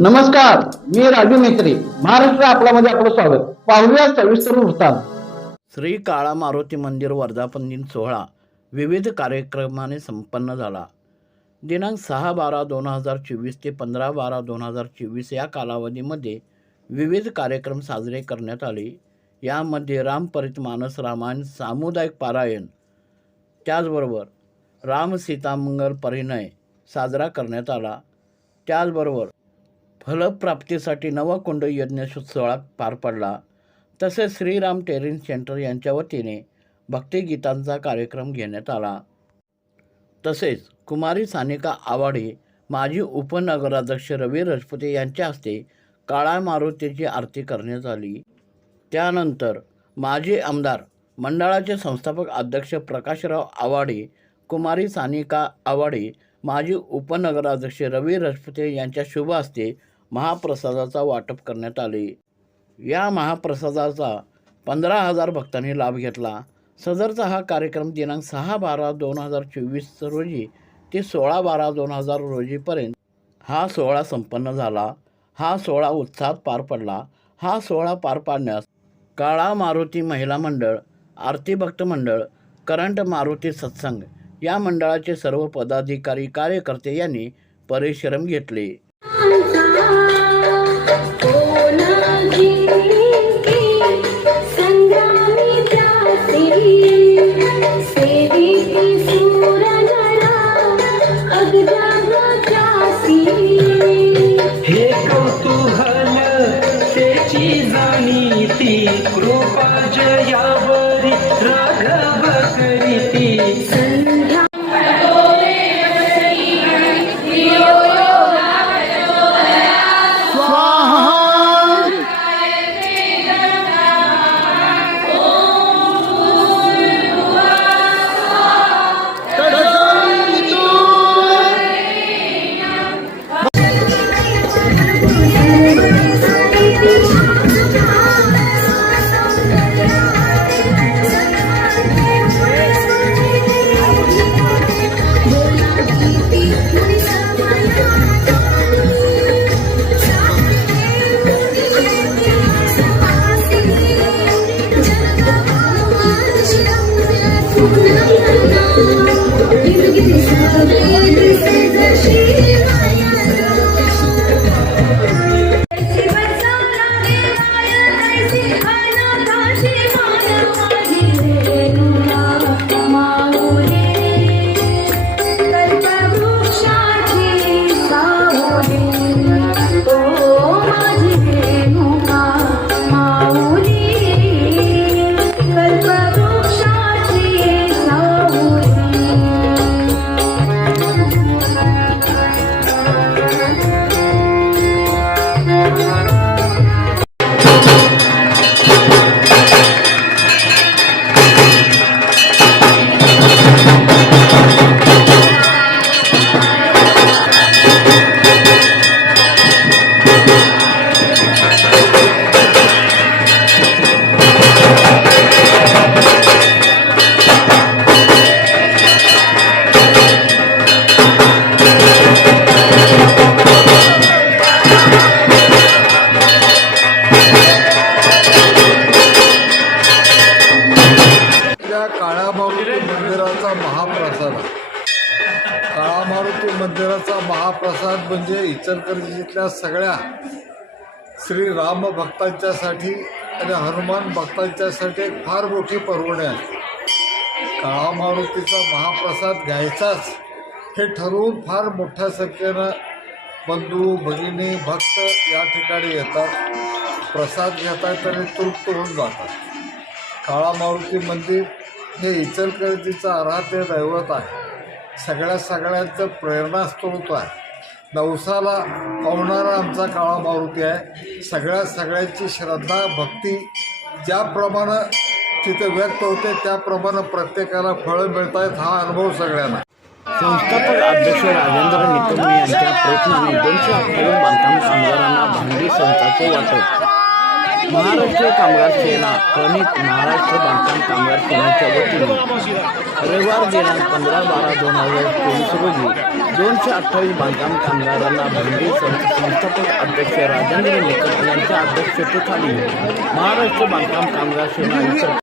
नमस्कार मी राजू मेत्री महाराष्ट्र आपल्यामध्ये आपलं स्वागत. पाहूया सविस्तर वृत्तांत. श्री काळा मारुती मंदिर वर्धापन दिन सोहळा. विविध कार्यक्रमाने संपन्न झाला. दिनांक सहा बारा दोन हजार चोवीस ते पंधरा बारा दोन हजार चोवीस या कालावधीमध्ये विविध कार्यक्रम साजरे करण्यात आले. यामध्ये रामपरित मानस रामायण सामुदायिक पारायण त्याचबरोबर राम सीतामंगल परिणय साजरा करण्यात आला. त्याचबरोबर फलप्राप्तीसाठी नवकुंड यज्ञ सोहळा पार पडला. तसेच श्रीराम टेरिंग सेंटर यांच्या वतीने भक्तिगीतांचा कार्यक्रम घेण्यात आला. तसेच कुमारी सानिका आवाडे माजी उपनगराध्यक्ष रवी रजपुते यांच्या हस्ते काळा मारुतीची आरती करण्यात आली. त्यानंतर माजी आमदार मंडळाचे संस्थापक अध्यक्ष प्रकाशराव आवाडे कुमारी सानिका आवाडे माजी उपनगराध्यक्ष रवी रजपुते यांच्या शुभ हस्ते महाप्रसादाचा वाटप करण्यात आले. या महाप्रसादाचा पंधरा हजार भक्तांनी लाभ घेतला. सदरचा हा कार्यक्रम दिनांक सहा बारा दोन हजार चोवीस रोजी ते सोळा बारा दोन हजार रोजीपर्यंत हा सोहळा संपन्न झाला. हा सोहळा उत्साहात पार पडला. हा सोहळा पार पाडण्यास काळा मारुती महिला मंडळ आरती भक्त मंडळ करंट मारुती सत्संग या मंडळाचे सर्व पदाधिकारी कार्यकर्ते यांनी परिश्रम घेतले. जाणीती कृपा जयावरी. Thank you. काळा मारुती मंदिराचा महाप्रसाद म्हणजे इचलकरंजीतल्या सगळ्या श्री राम भक्तांच्यासाठी आणि हनुमान भक्तांच्यासाठी एक फार मोठी पर्वणी आहे. काळा मारुतीचा महाप्रसाद घ्यायचाच हे ठरवून फार मोठ्या संख्येनं बंधू भगिनी भक्त या ठिकाणी येतात प्रसाद घेतात आणि तृप्त होऊन जातात. काळा मारुती मंदिर हे इचलकरंजीचं आराध्य दैवत आहे. सगळ्या सगळ्यांचं प्रेरणास्त्रोत आहे. नवसाला पावणारा आमचा काळा मारुती आहे. सगळ्या सगळ्यांची श्रद्धा भक्ती ज्याप्रमाणे तिथे व्यक्त होते त्याप्रमाणे प्रत्येकाला फळं मिळत आहेत हा अनुभव सगळ्यांना. संस्थापक अध्यक्ष राजेंद्र निकम यांच्या प्रयत्नाने दोनशे अठ्ठावीस बांधकाम कामगारांना भांडी संस्थाचं वाटप. महाराष्ट्र कामगार सेना प्रणित महाराष्ट्र बांधकाम कामगार सेनेच्या वतीने रविवार दिनांक पंधरा बारा दोन हजार चोवीस रोजी दोनशे अठ्ठावीस बांधकाम कामगारांना भंगी संस्थापक अध्यक्ष राजेंद्र निकट यांच्या अध्यक्षतेखाली महाराष्ट्र बांधकाम कामगार सेना